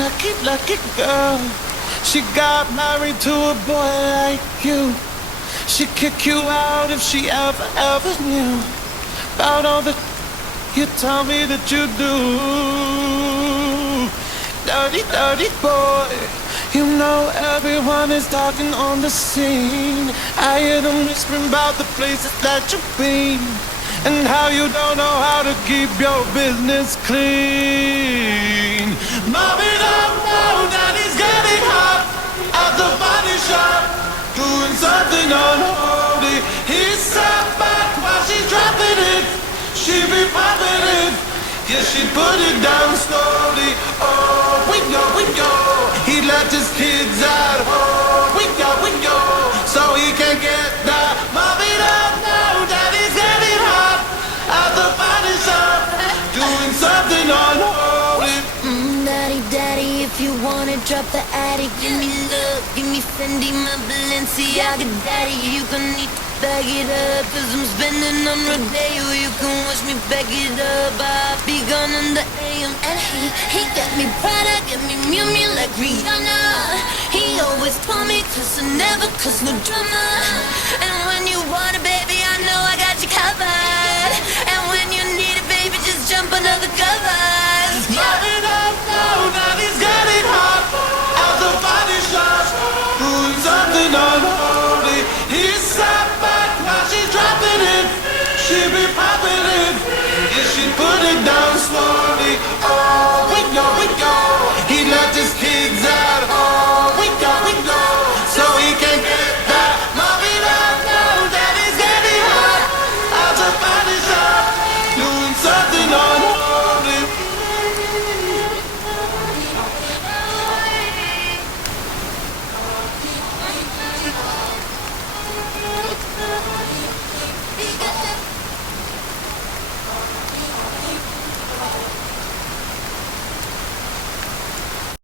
Lucky, lucky girl. She got married to a boy like you. She'd kick you out if she ever knew about all the you tell me that you do. Dirty, dirty boy. You know everyone is talking on the scene. I hear them whispering about the places that you've been and how you don't know how to keep your business clean. Mom it up now, daddy's getting hot at the body shop, doing something unholy. He sat back while she's dropping it. She be popping it, yeah, she put it down slowly. Oh, we go. He left his kids at home. We go, so he can get that. Mom it up now, daddy's getting hot at the body shop, doing something unholy. Daddy, daddy, if you wanna drop the attic, give me love, give me Fendi, my Balenciaga, daddy, you gon' need to bag it up, 'cause I'm spending on Rodeo, you can watch me back it up, I'll be gone in the AM, and he got me Prada, got me Miu Miu like Rihanna, he always told me, 'cause I never, 'cause no drama, and when you wanna be